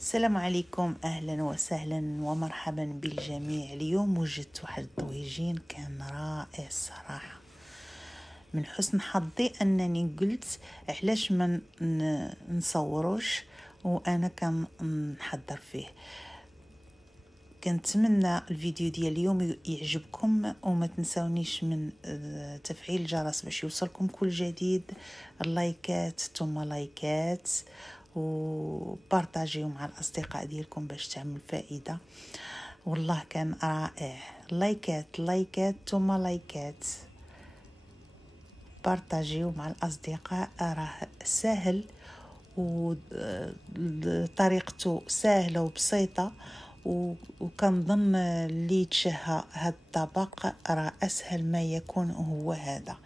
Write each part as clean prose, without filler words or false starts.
السلام عليكم، اهلا وسهلا ومرحبا بالجميع. اليوم وجدت واحد الطويجين كان رائع الصراحه. من حسن حظي انني قلت علاش ما نصوروش وانا كان نحضر فيه. كنتمنى الفيديو ديال اليوم يعجبكم وما تنسونيش من تفعيل الجرس باش يوصلكم كل جديد، اللايكات ثم لايكات وبارطاجيو مع الاصدقاء ديالكم باش تعمل فائده. والله كان رائع. لايكات ثم لايكات، بارطاجيو مع الاصدقاء، راه سهل وطريقته سهله وبسيطه، وكنظن اللي تشهى هذا الطبق راه اسهل ما يكون هو هذا.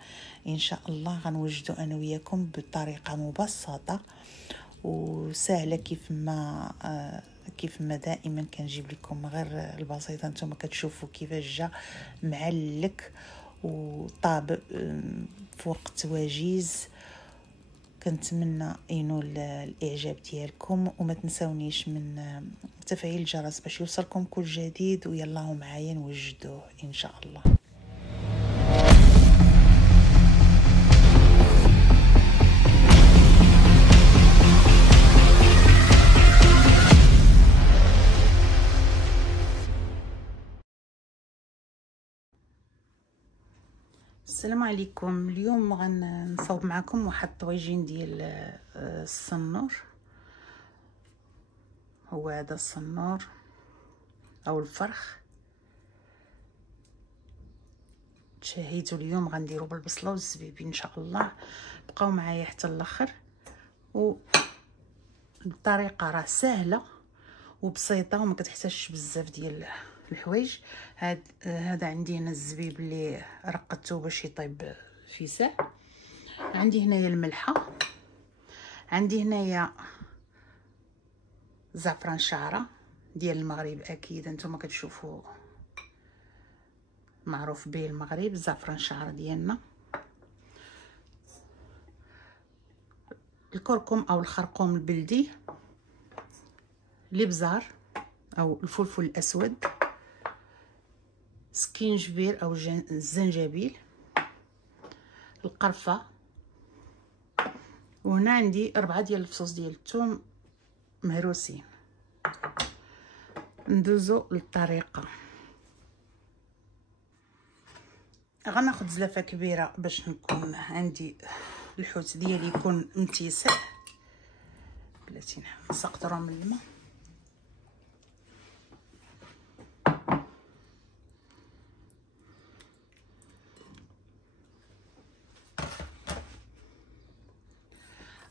ان شاء الله غنوجدوا انا وياكم بطريقه مبسطه وسهله كيف ما دائما كنجيب لكم غير البسيطه. نتوما كتشوفوا كيفاش جا معلك وطاب في وقت وجيز. كنتمنى ينول الاعجاب ديالكم وما تنسونيش من تفعيل الجرس باش يوصلكم كل جديد، ويلا معايا نوجدوه ان شاء الله. السلام عليكم. اليوم غنصاوب معكم واحد الطويجين ديال الصنور. هو هذا الصنور او الفرخ. تشهيتو اليوم غنديرو بالبصله والزبيب ان شاء الله. بقاو معايا حتى الاخر. والطريقه راه سهله وبسيطه وما كتحتاجش بزاف ديال الحوايج. هذا عندي هنا الزبيب اللي رقدته باش يطيب في ساع. عندي هنايا الملحه، عندي هنايا زعفران شعره ديال المغرب، اكيد نتوما كتشوفوا معروف به المغرب الزعفران شعره ديالنا. الكركم او الخرقوم البلدي، الابزار او الفلفل الاسود، سكينجبير او الزنجبيل، القرفه، وهنا عندي 4 ديال الفصوص ديال الثوم مهروسين. ندوزو للطريقه. غناخد زلافه كبيره باش نكون عندي الحوت ديالي يكون متيسع. بلاتي نحمس قطره من الماء.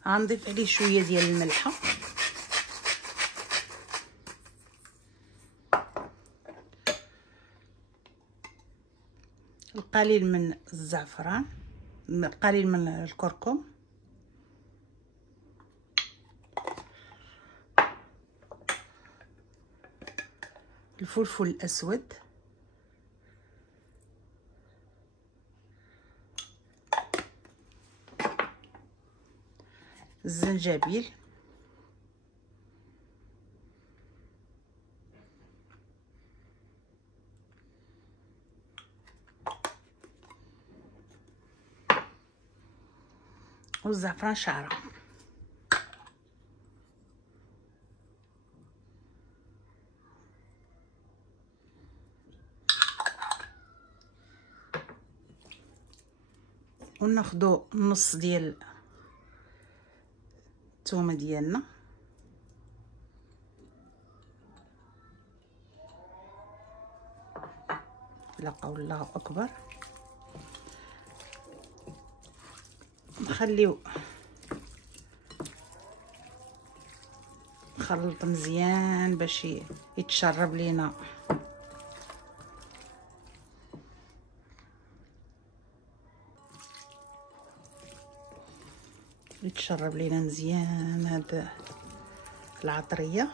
غنضيف عليه شويه ديال الملحه، القليل من الزعفران، القليل من الكركم، الفلفل الاسود، الزنجبيل، والزعفران شعره. وناخدو نص ديال الثومه ديالنا، لا قول الله اكبر. نخليو نخلط مزيان باش يتشرب لينا مزيان هاد العطريه.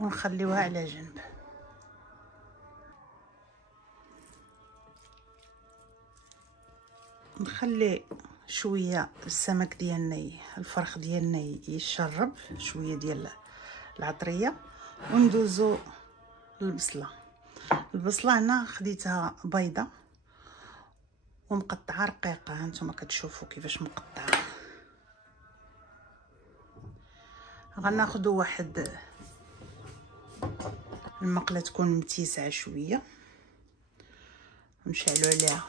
ونخليوها على جنب. نخلي شويه السمك ديالنا، الفرخ ديالنا يشرب شويه ديال العطريه، وندوزو للبصله. البصله هنا خديتها بيضه ومقطعه رقيقه، هانتوما كتشوفوا كيفاش مقطعه. غناخذوا واحد المقله تكون متيسعه شويه ونشعلوا عليها.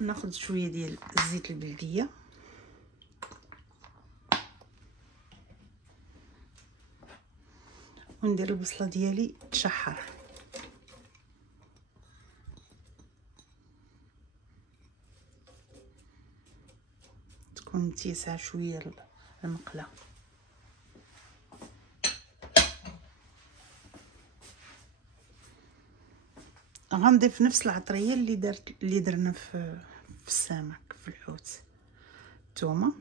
ناخذ شويه ديال الزيت البلديه وندير البصله ديالي تشحر. تكون متيسعه شويه المقله. غنضيف نفس العطريه اللي درنا في السمك في الحوت. الثومه،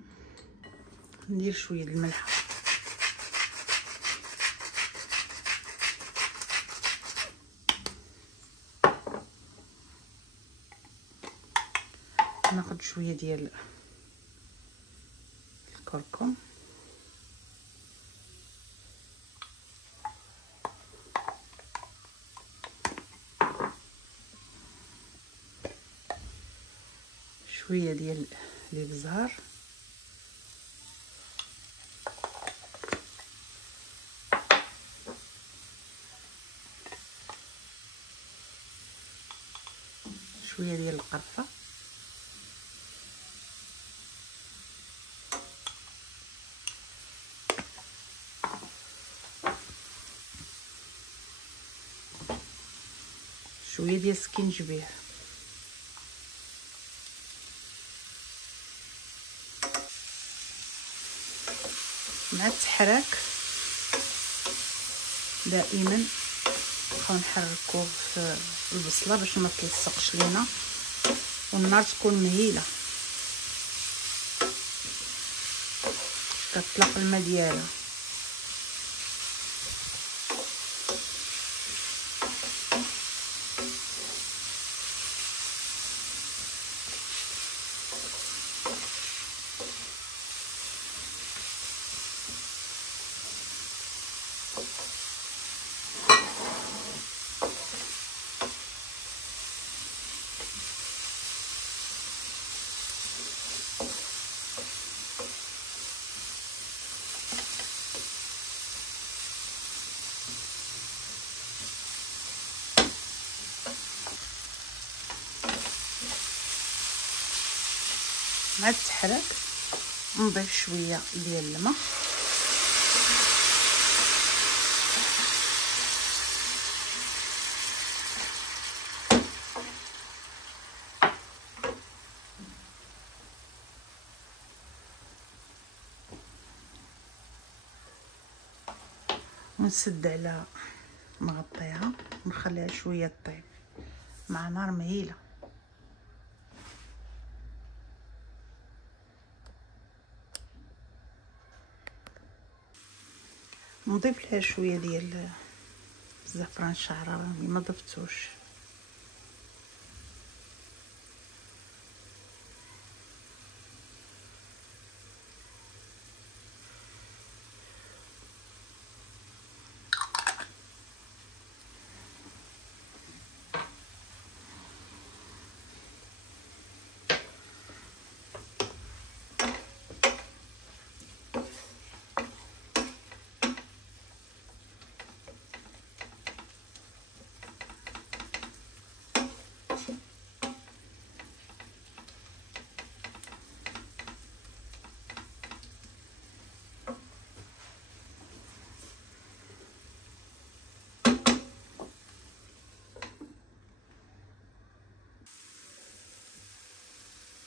ندير شويه الملح، ناخذ شويه ديال الكركم، شويه ديال الابزار، شويه ديال القرفه، شويه ديال السكينجبير، مع التحراك دائما نبقاو نحركوه في البصله باش ما تلصقش لينا، والنار تكون مهيله كتطلق الماء ديالها. مع التحراك نضيف شويه ديال الماء، ونسد على نغطيها ونخليها شويه طيب مع نار مهيله. نضيف لها شويه ديال الزعفران الشعراني ما ضفتوش.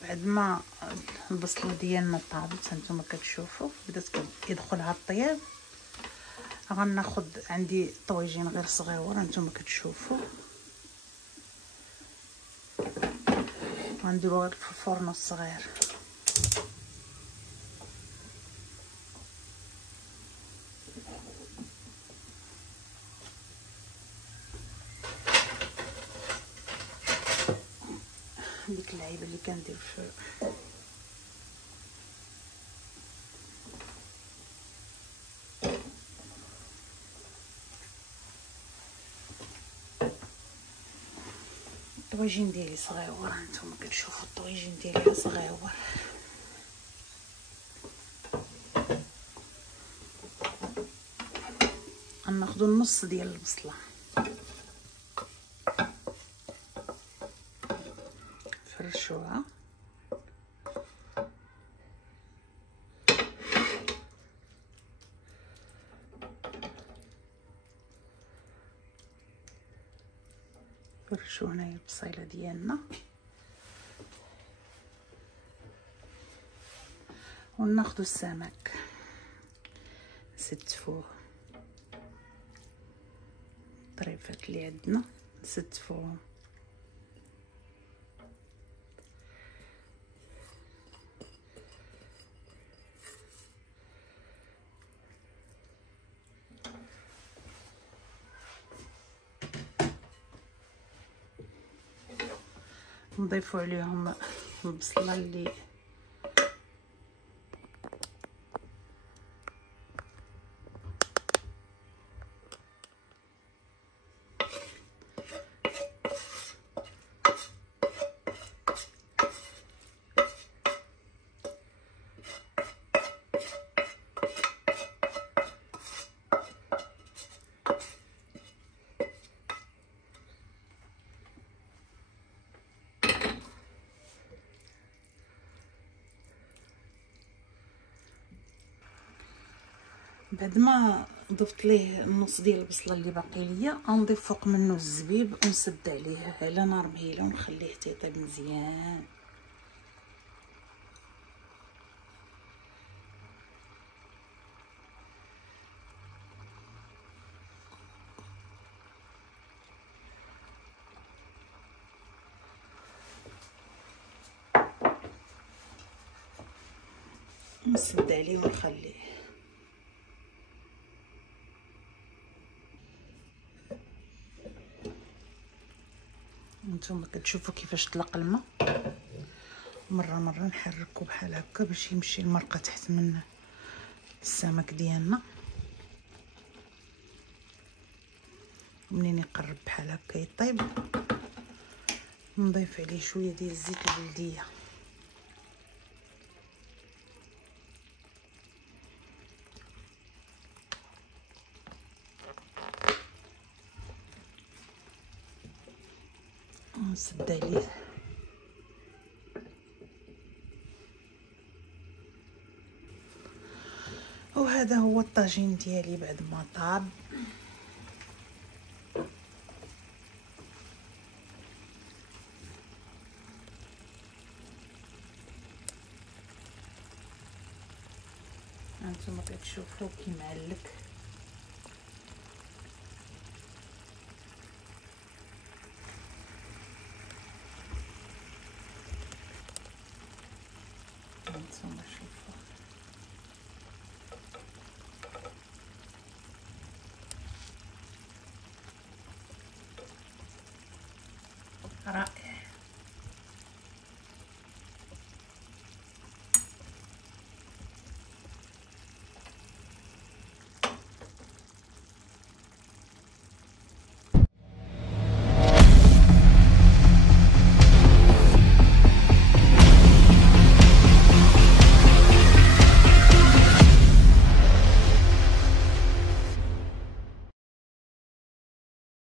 بعد ما البصله ديالنا طابت هانتوما كتشوفوا بدات يدخلها الطياب، غناخد عندي طويجين غير صغيور هانتوما كتشوفوا، غنديروها في الفرن الصغير. ديك اللعيبه اللي كندير في الطويجين ديالي صغيور. هانتوما كتشوفوا الطويجين ديالي صغيور. غناخدو النص ديال البصله فرشوها فرشو هنايا البصيله ديالنا وناخدو السمك نستفوه الطريفات اللي عندنا نستفوهم نضيفوا عليهم البصله اللي بعد ما ضفت ليه النص ديال البصله اللي باقي ليا غنضيف فوق منه الزبيب ونسد عليه على نار مهيله ونخليه تيطيب مزيان. نسد عليه ونخليه. نتوما كتشوفوا كيفاش طلق الماء، مره نحركو بحال هكا باش يمشي المرقه تحت من السمك ديالنا. منين يقرب بحال هكا يطيب نضيف عليه شويه ديال الزيت البلديه. ونسد عليه وهذا هو الطاجين ديالي بعد ما طاب. هانتوما كتشوفوا كي معلك. هانتوما شوفوا رائع.